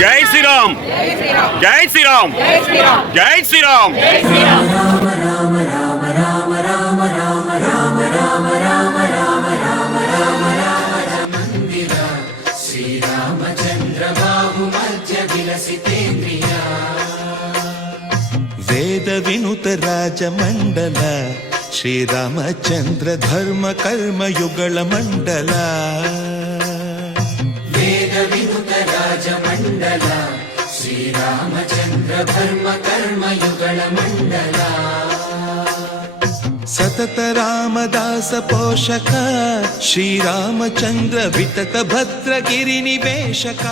జై శ్రీరామ్ జై శ్రీరామ్ జై శ్రీరామ్ రామ రామ రామ రామ రామ రామ రామ రామ రామ రామ రామ రామ రామ మందిర శ్రీరామచంద్ర బాహు మధ్య విలసితేంద్రియ వేద వినుత రాజమండల శ్రీరామచంద్ర ధర్మ కర్మయుಗಳ మండల వేద వినుత రాజమండల శ్రీరామచంద్ర ధర్మ కర్మయుಗಳ మండల ಸತತ ರಾಮದಾಸ ಪೋಷಕ ಶ್ರೀರಾಮಚಂದ್ರ ವಿತತ ಭದ್ರಗಿರಿ ನಿವೇಶಕ